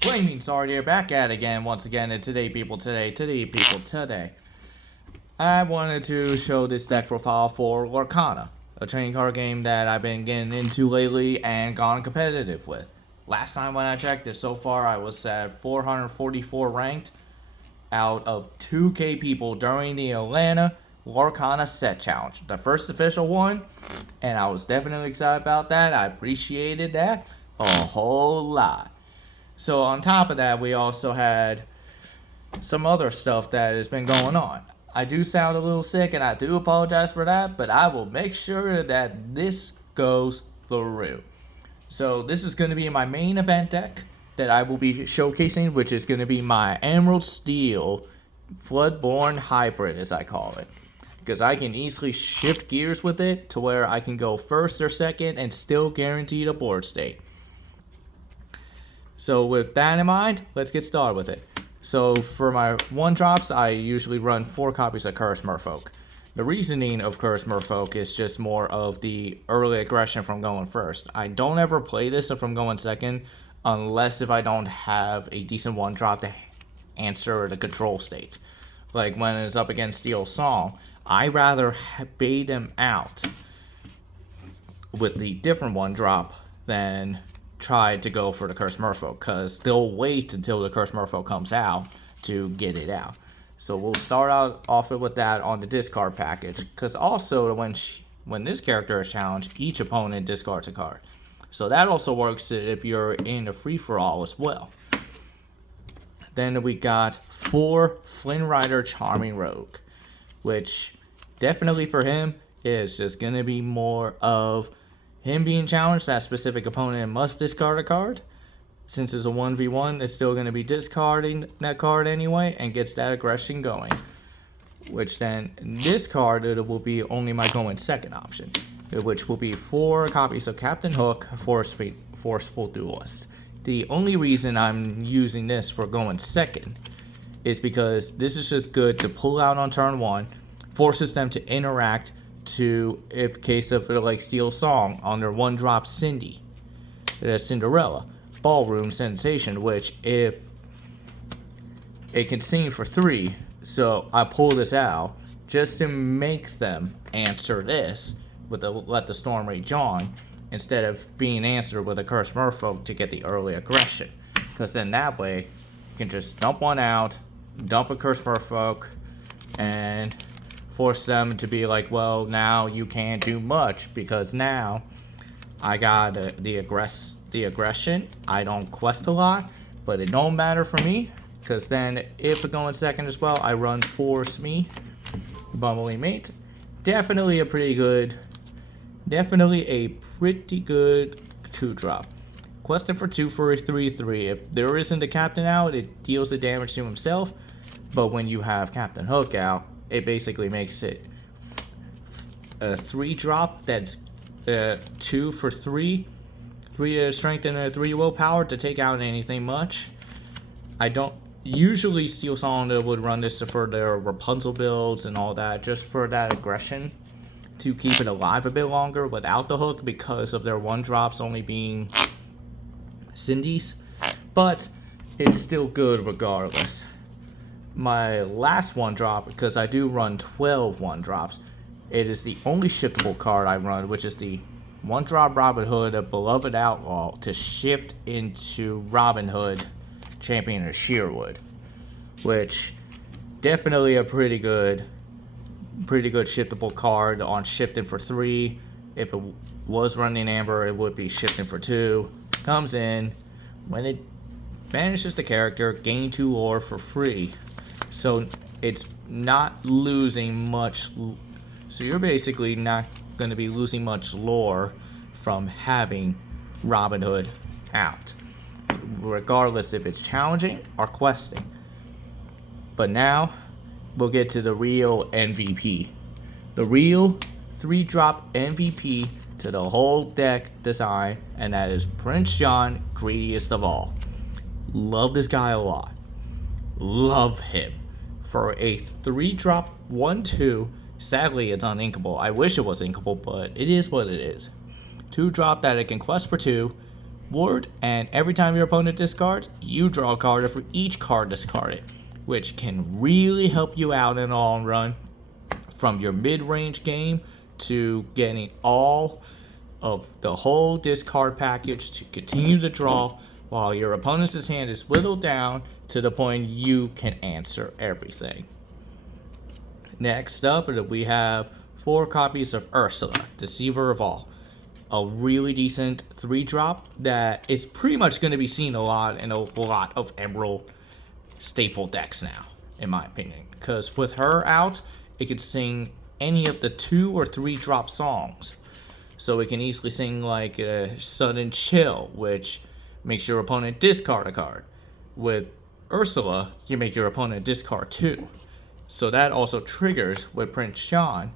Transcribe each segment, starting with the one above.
Flaming Sword here, back at it again, once again, and today, I wanted to show this deck profile for Lorcana, a trading card game that I've been getting into lately and gone competitive with. Last time when I checked this, so far I was at 444 ranked out of 2K people during the Atlanta Lorcana set challenge, the first official one, and I was definitely excited about that. I appreciated that a whole lot. So on top of that, we also had some other stuff that has been going on. I do sound a little sick and I do apologize for that, but I will make sure that this goes through. So this is going to be my main event deck that I will be showcasing, which is going to be my Emerald Steel Floodborn Hybrid, as I call it. Because I can easily shift gears with it to where I can go first or second and still guarantee the board state. So with that in mind, let's get started with it. So for my 1-drops, I usually run 4 copies of Cursed Merfolk. The reasoning of Cursed Merfolk is just more of the early aggression from going first. I don't ever play this if I'm going second, unless if I don't have a decent 1-drop to answer the control state. Like when it's up against Steel Song, I rather bait him out with the different 1-drop than try to go for the Cursed Merfolk, because they'll wait until the Cursed Merfolk comes out to get it out. So we'll start off with that on the discard package, because also when this character is challenged, each opponent discards a card. So that also works if you're in a free-for-all as well. Then we got 4 Flynn Rider Charming Rogue, which definitely for him is just going to be more of him being challenged. That specific opponent must discard a card. Since it's a 1v1, it's still going to be discarding that card anyway and gets that aggression going. Which then, this card, it will be only my going second option, which will be 4 copies of Captain Hook, Forceful Duelist. The only reason I'm using this for going second is because this is just good to pull out on turn 1, forces them to interact to, if case of like Steel Song, on their 1-drop Cindy, Cinderella, Ballroom Sensation, which if it can sing for 3, so I pull this out just to make them answer this with the Let the Storm Rage On, instead of being answered with a Cursed Merfolk to get the early aggression. Because then that way, you can just dump one out, dump a Cursed Merfolk, and force them to be like, well, now you can't do much, because now I got the aggression. I don't quest a lot, but it don't matter for me, because then if I go in second as well, I run 4 Smee, Bumbling Mate. Definitely a pretty good 2-drop. Questing for 2 for a 3/3. If there isn't a captain out, it deals the damage to himself, but when you have Captain Hook out, it basically makes it a 3-drop that's 2 for 3. 3 strength and a 3 willpower to take out anything much. I don't usually Steel Song would run this for their Rapunzel builds and all that, just for that aggression to keep it alive a bit longer without the hook, because of their 1-drops only being Cindy's. But it's still good regardless. My last 1-drop, because I do run 12 1-drops, it is the only shiftable card I run, which is the 1-drop Robin Hood, a Beloved Outlaw, to shift into Robin Hood, Champion of Sheerwood, which definitely a pretty good shiftable card on shifting for 3. If it was running Amber, it would be shifting for 2. Comes in, when it banishes the character, gain 2 lore for free. So it's not losing much. So you're basically not going to be losing much lore from having Robin Hood out, regardless if it's challenging or questing. But now we'll get to the real MVP. The real 3-drop MVP to the whole deck design, and that is Prince John, Greediest of All. Love this guy a lot. Love him. For a 3-drop 1/2, sadly it's uninkable. I wish it was inkable, but it is what it is. 2-drop that it can quest for 2, board, and every time your opponent discards, you draw a card for each card discarded, which can really help you out in the long run from your mid-range game to getting all of the whole discard package to continue to draw while your opponent's hand is whittled down to the point you can answer everything. Next up, we have 4 copies of Ursula, Deceiver of All. A really decent 3-drop that is pretty much going to be seen a lot in a lot of Emerald staple decks now, in my opinion. Because with her out, it could sing any of the 2 or 3 drop songs. So it can easily sing like a Sudden Chill, which makes your opponent discard a card. With Ursula, you make your opponent discard 2. So that also triggers with Prince John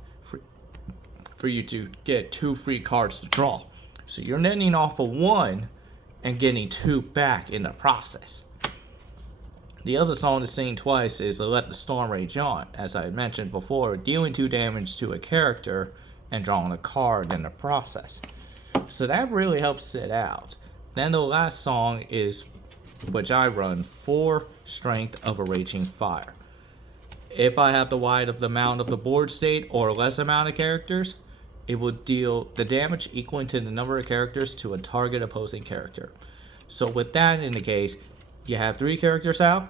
for you to get 2 free cards to draw. So you're netting off of 1 and getting 2 back in the process. The other song to sing twice is Let the Storm Rage On, as I mentioned before, dealing 2 damage to a character and drawing a card in the process. So that really helps it out. Then the last song is, which I run, 4 Strength of a Raging Fire. If I have the wide of the amount of the board state or less amount of characters, it will deal the damage equal to the number of characters to a target opposing character. So with that in the case, you have 3 characters out,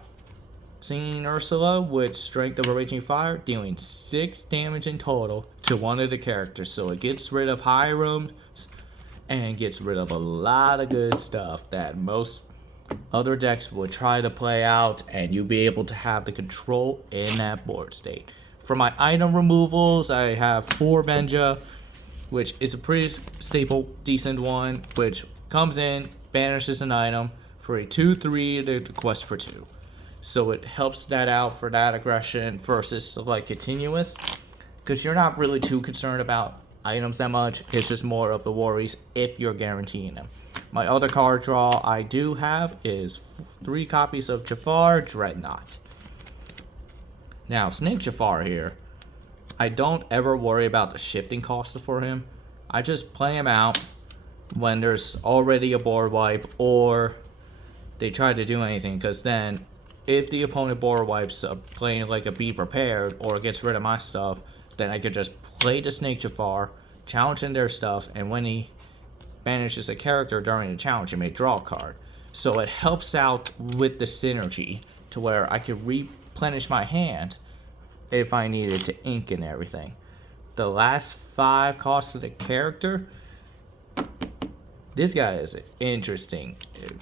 singing Ursula with Strength of a Raging Fire, dealing 6 damage in total to one of the characters. So it gets rid of Hiram's and gets rid of a lot of good stuff that most other decks would try to play out, and you'll be able to have the control in that board state. For my item removals, I have 4 Benja, which is a pretty staple, decent one, which comes in, banishes an item for a 2/3 to quest for 2. So it helps that out for that aggression versus like continuous, because you're not really too concerned about items that much. It's just more of the worries if you're guaranteeing them. My other card draw I do have is 3 copies of Jafar Dreadnought. Now, Snake Jafar here, I don't ever worry about the shifting cost for him. I just play him out when there's already a board wipe or they try to do anything, because then if the opponent board wipes up playing like a Be Prepared or gets rid of my stuff, then I could just play the Snake Jafar, challenge in their stuff, and when he banishes a character during the challenge, you may draw a card. So it helps out with the synergy to where I could replenish my hand if I needed to ink and everything. The last 5 costs of the character, this guy is interesting,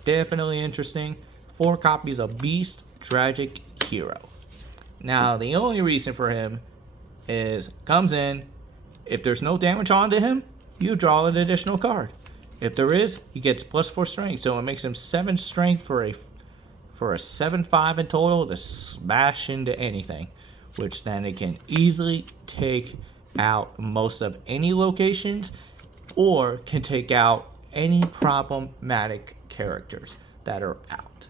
definitely interesting. 4 copies of Beast Tragic Hero. Now the only reason for him is comes in, if there's no damage onto him, you draw an additional card. If there is, he gets +4 strength, so it makes him 7 strength for a 7/5 in total to smash into anything, which then it can easily take out most of any locations or can take out any problematic characters that are out.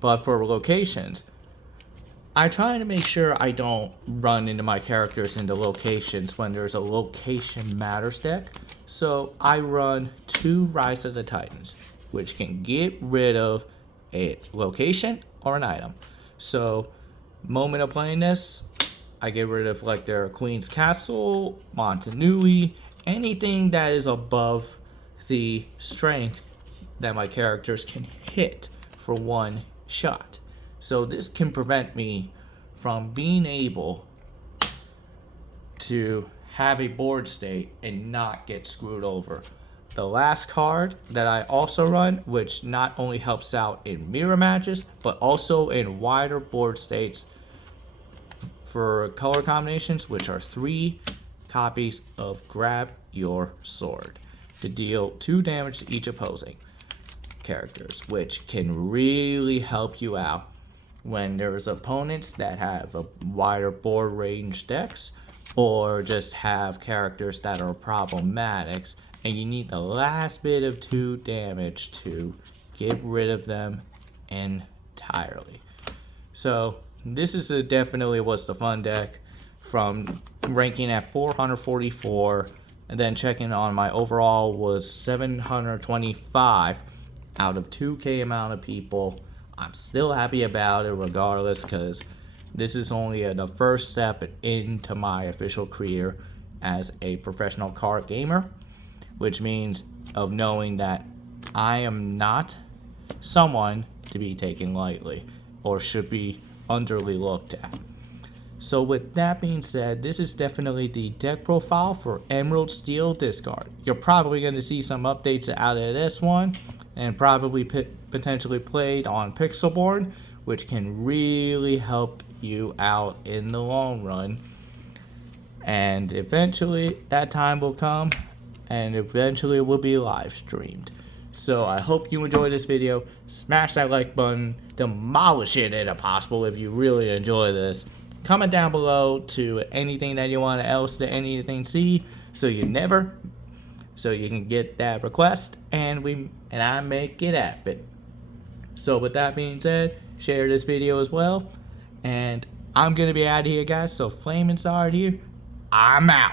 But for locations, I try to make sure I don't run into my characters into locations when there's a location matters deck. So I run 2 Rise of the Titans, which can get rid of a location or an item. So moment of playing this, I get rid of like their Queen's Castle, Montanui, anything that is above the strength that my characters can hit for 1 shot. So this can prevent me from being able to have a board state and not get screwed over. The last card that I also run, which not only helps out in mirror matches, but also in wider board states for color combinations, which are 3 copies of Grab Your Sword to deal 2 damage to each opposing characters, which can really help you out when there's opponents that have a wider board range decks or just have characters that are problematics and you need the last bit of 2 damage to get rid of them entirely. So this is definitely was the fun deck, from ranking at 444 And then checking on my overall was 725 out of 2K amount of people. I'm still happy about it regardless, because this is only the first step into my official career as a professional card gamer, which means of knowing that I am not someone to be taken lightly or should be underly looked at. So with that being said, this is definitely the deck profile for Emerald Steel Discard. You're probably going to see some updates out of this one, and probably potentially played on Pixelborn, which can really help you out in the long run. And eventually that time will come, and eventually it will be live streamed. So I hope you enjoyed this video. Smash that like button, demolish it if possible if you really enjoy this. Comment down below to anything that you want else to anything see, so you can get that request, and I make it happen. So with that being said, share this video as well, and I'm gonna be out of here, guys. So Flame Inside here, I'm out.